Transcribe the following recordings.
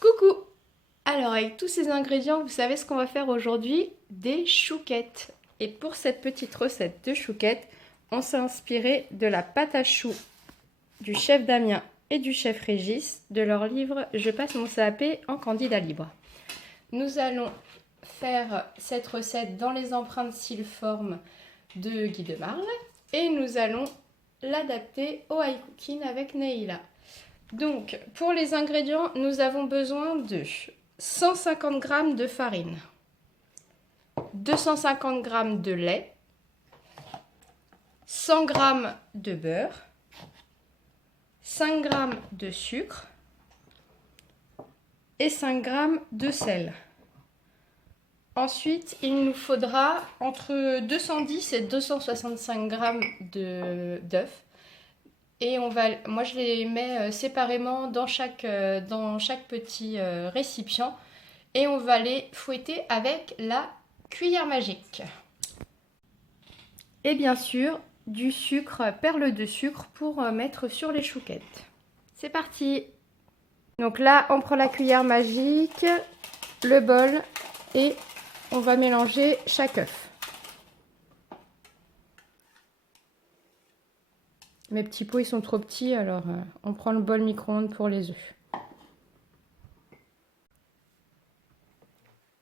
Coucou! Alors avec tous ces ingrédients, vous savez ce qu'on va faire aujourd'hui? Des chouquettes. Et pour cette petite recette de chouquettes, on s'est inspiré de la pâte à choux du chef Damien et du chef Régis de leur livre Je passe mon CAP en candidat libre. Nous allons faire cette recette dans les empreintes styloformes de Guy de Marle et nous allons l'adapter au high cooking avec Neila. Donc, pour les ingrédients, nous avons besoin de 150 g de farine, 250 g de lait, 100 g de beurre, 5 g de sucre et 5 g de sel. Ensuite, il nous faudra entre 210 et 265 g d'œufs. Et moi je les mets séparément dans chaque petit récipient et on va les fouetter avec la cuillère magique. Et bien sûr, du sucre, perle de sucre pour mettre sur les chouquettes. C'est parti! Donc là, on prend la cuillère magique, le bol et on va mélanger chaque œuf. Mes petits pots, ils sont trop petits, alors on prend le bol micro-ondes pour les œufs.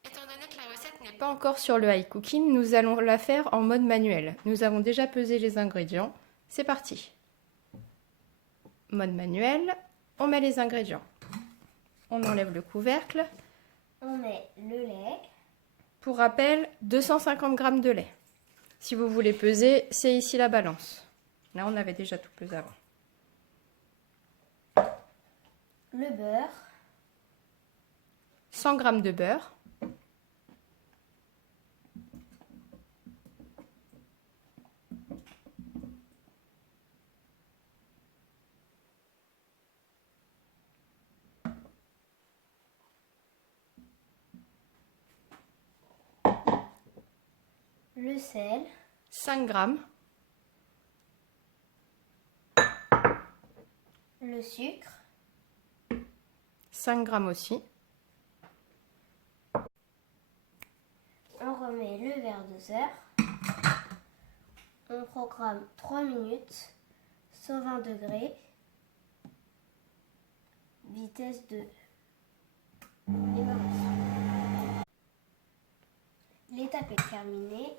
Étant donné que la recette n'est pas encore sur le high cooking, nous allons la faire en mode manuel. Nous avons déjà pesé les ingrédients. C'est parti. Mode manuel, on met les ingrédients. On enlève le couvercle. On met le lait. Pour rappel, 250 g de lait. Si vous voulez peser, c'est ici la balance. Là, on avait déjà tout pesé avant. Le beurre. 100 g de beurre. Le sel. 5 g. Le sucre. 5 g aussi. On remet le verre doseur. On programme 3 minutes, 120 degrés, vitesse de démarrage. L'étape est terminée.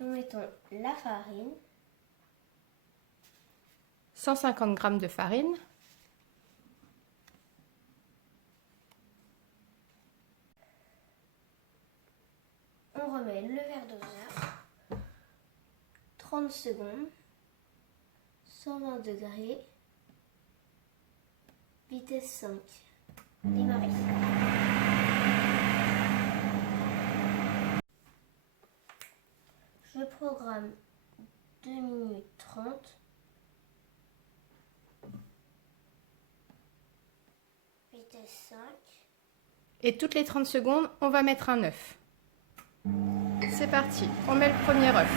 Nous mettons la farine. 150 g de farine. On remet le verre doseur. 30 secondes. 120 degrés. Vitesse 5. Démarrer. Je programme 2 minutes 30. Vitesse 5. Et toutes les 30 secondes, on va mettre un œuf. C'est parti, on met le premier œuf.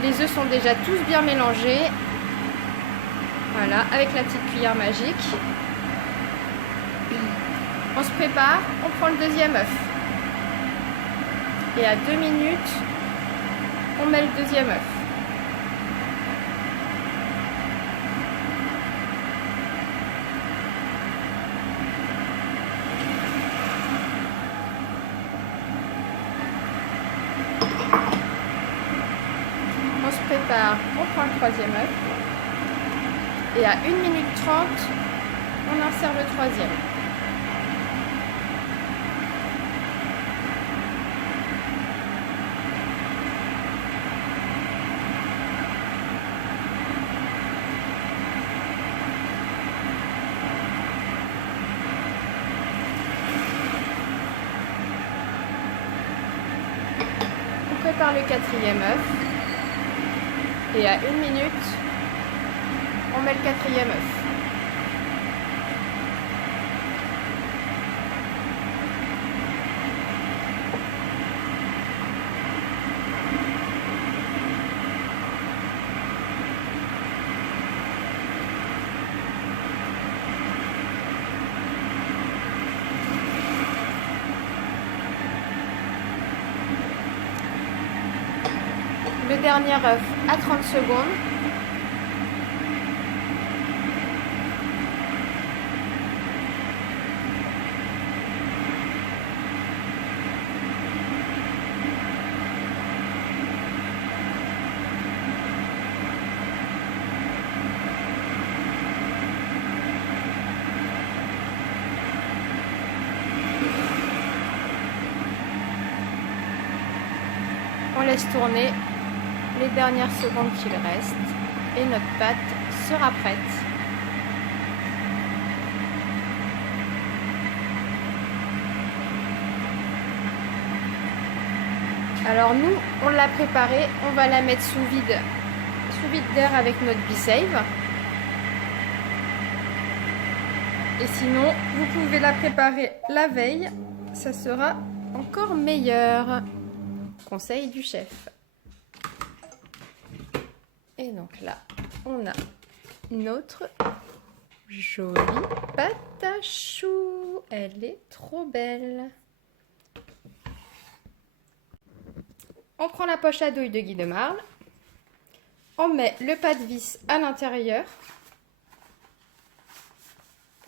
Les œufs sont déjà tous bien mélangés. Voilà, avec la petite cuillère magique. On se prépare, on prend le deuxième œuf. Et à 2 minutes, on met le deuxième œuf. On se prépare, on prend le troisième œuf. Et à 1 minute 30, on insère le troisième. On prépare le quatrième œuf. Et à 1 minute, on met le quatrième œuf. le dernier œuf à 30 secondes. On laisse tourner les dernières secondes qu'il reste et notre pâte sera prête. Alors nous, on l'a préparée, on va la mettre sous vide d'air avec notre B-Save. Et sinon, vous pouvez la préparer la veille, ça sera encore meilleur. Conseil du chef. Et donc là, on a notre jolie pâte à choux. Elle est trop belle. On prend la poche à douille de Guy de Marle. On met le pas de vis à l'intérieur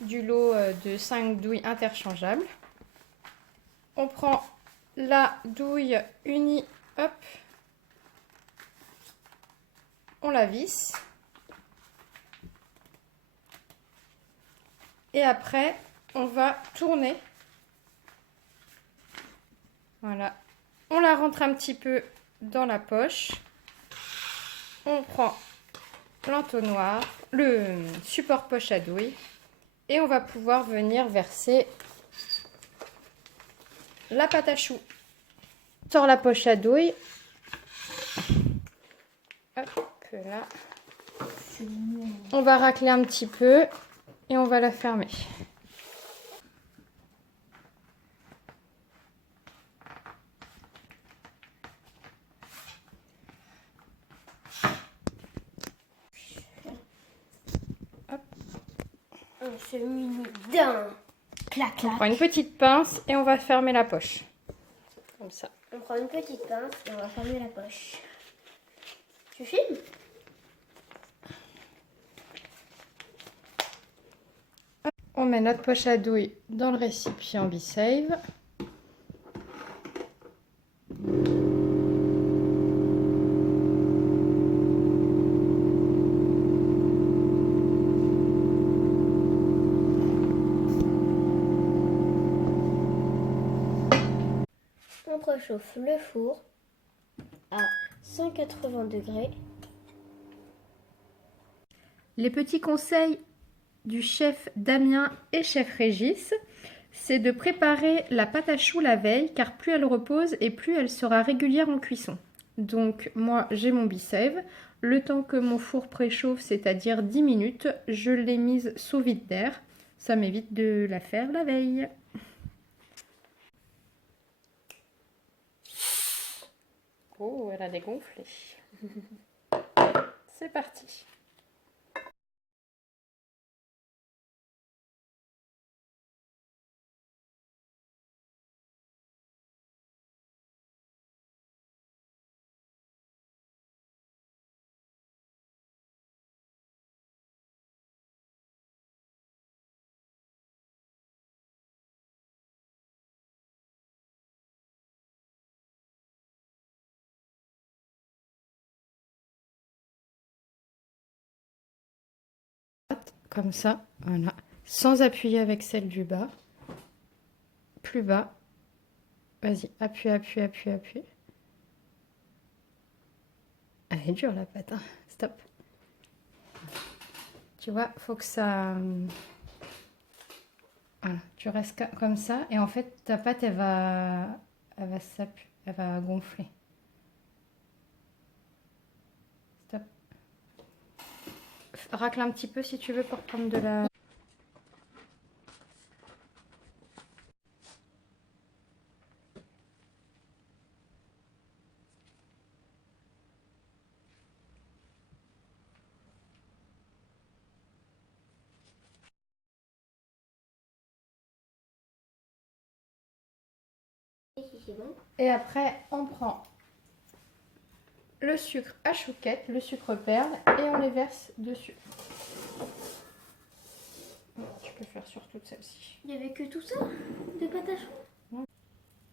du lot de 5 douilles interchangeables. On prend la douille unie, hop, on la visse. Et après, on va tourner. Voilà. On la rentre un petit peu dans la poche. On prend l'entonnoir, le support poche à douille. Et on va pouvoir venir verser la pâte à choux. On sort la poche à douille. Hop là. On va racler un petit peu et on va la fermer. Hop. On se mine d'un clac clac. On prend une petite pince et on va fermer la poche. Comme ça. On prend une petite pince et on va fermer la poche. Tu filmes? On met notre poche à douille dans le récipient B-Save. On préchauffe le four à 180 degrés. Les petits conseils du chef Damien et chef Régis, c'est de préparer la pâte à choux la veille, car plus elle repose et plus elle sera régulière en cuisson. Donc moi j'ai mon B-Save, le temps que mon four préchauffe, c'est-à-dire 10 minutes, je l'ai mise sous vide d'air. Ça m'évite de la faire la veille. Oh, elle a dégonflé. C'est parti. Comme ça, voilà. Sans appuyer avec celle du bas. Plus bas. Vas-y, appuie, appuie, appuie, appuie. Elle est dure la pâte, hein. Stop. Tu vois, faut que ça... Voilà, tu restes comme ça. Et en fait, ta pâte, elle va gonfler. Stop. Racle un petit peu si tu veux pour prendre de la... C'est bon. Et après, on prend le sucre à chouquette, le sucre perle, et on les verse dessus. Tu peux faire sur toute celle-ci. Il n'y avait que tout ça de pâte à choux.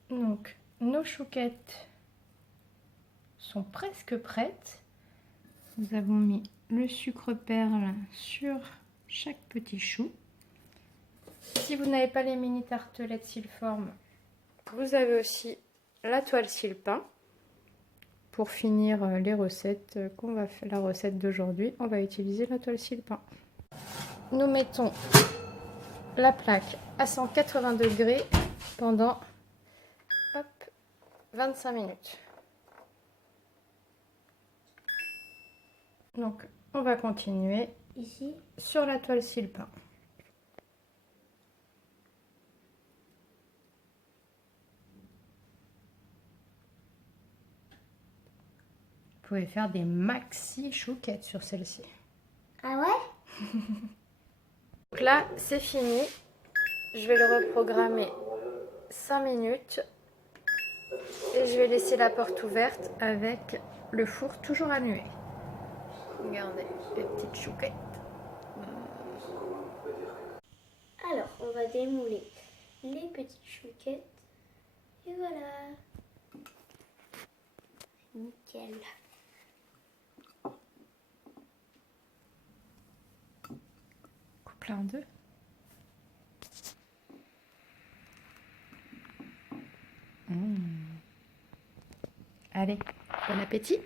Donc, nos chouquettes sont presque prêtes. Nous avons mis le sucre perle sur chaque petit chou. Si vous n'avez pas les mini tartelettes Silforme, vous avez aussi la toile Silpain. Pour finir les recettes qu'on va faire, la recette d'aujourd'hui, on va utiliser la toile Silpain. Nous mettons la plaque à 180 degrés pendant 25 minutes. Donc, on va continuer Ici. sur la toile Silpain. Vous pouvez faire des maxi chouquettes sur celle-ci. Ah ouais? Donc là, c'est fini. Je vais le reprogrammer 5 minutes. Et je vais laisser la porte ouverte avec le four toujours allumé. Regardez les petites chouquettes. Alors, on va démouler les petites chouquettes. Et voilà. Nickel. Coupe-la en deux. Allez, bon appétit!